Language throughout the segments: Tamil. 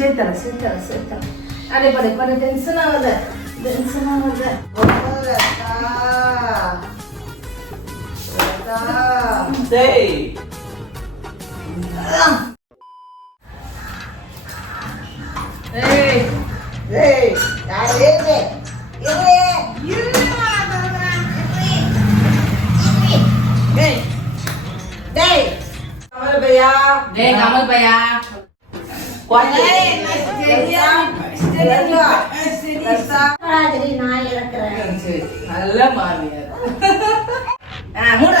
சேர்த்தல சேர்த்தல சேர்த்தல அடே படே படே டென்ஷன் ஆகாத டென்ஷன் ஆகாத ஏறு ஏறு நல்ல மாமியார் மூட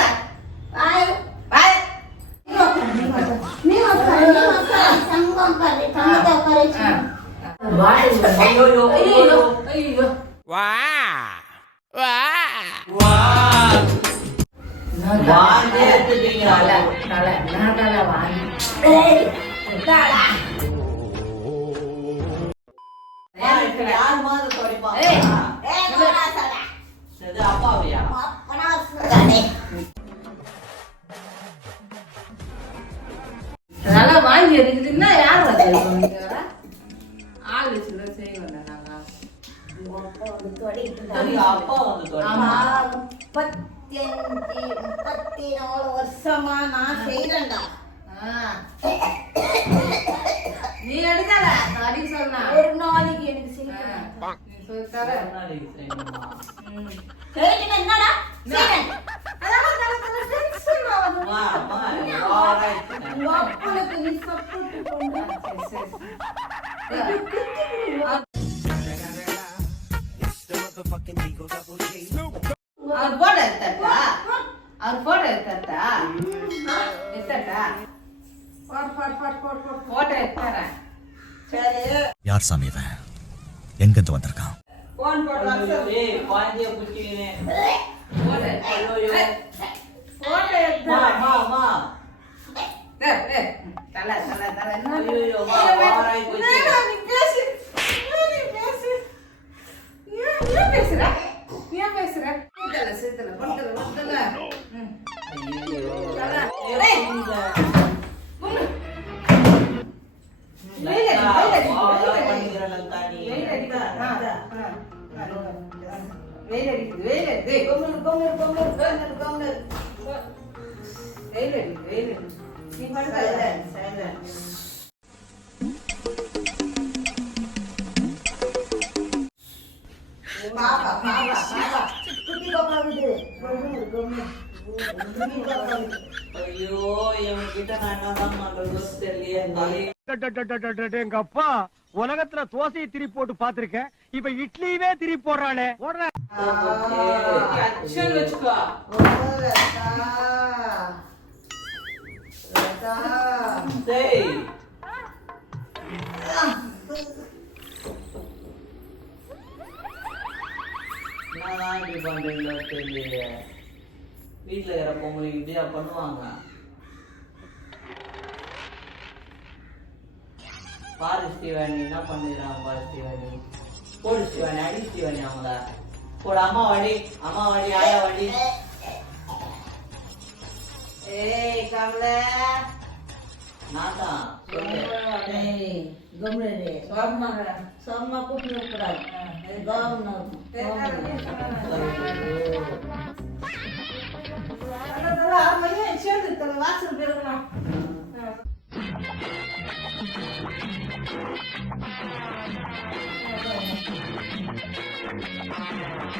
வாய் யார் மாதிரி அப்பாவியா? நல்லா வாங்கி எடுக்குதுன்னா யார் ஆள் முப்பத்தி நாலு வருஷமா நான் செய்யறேன்டா என்னடா? நீ சப்போர்ட் பண்ணு. யார் சாமி இவன்? எங்கிருந்து வந்திருக்கான்? போன் போடலாம் ஏய், குழந்தைய பிடிச்சிக்கினே. போட்டோ ஐயோ, ஐயோ. போட்டோ வெயில் அடிக்குது வெயில் அடிக்குது கொம்முரு கொம்முரு கொம்முரு கொம்முரு கொம்முரு வெயில் அடிக்குது வெயில் அடிக்குது நீ படுக்கல சரி பாப்பா பாப்பா பாப்பா. குட்டி பாப்பா விடு. பாப்பா விடு. ஐயோ இவன்கிட்ட நான் என்னதான் பண்றது தெரியலையே. தாயே. எங்க அப்பா. உலகத்துல தோசையை திரி போட்டு பாத்திருக்கேன் இப்ப இட்லியவே திரி போடுறானே வீட்டுல இருக்கிற பொங்கலுக்கு இப்படியா பண்ணுவாங்க? பாரு ஸ்ரீவாணி என்ன பண்ணிடுறாங்க பாரு ஸ்ரீவாணி போடு ஸ்ரீவாணி அடி ஸ்ரீவாணி அவங்கள. போடு அம்மா வடி அம்மா வடி ஆயா வடி ஏய் கமல. நான் தான். சோகமா சும்மா கூப்பிட்டு கூடாது வாசல் பெருகணும் あらららら。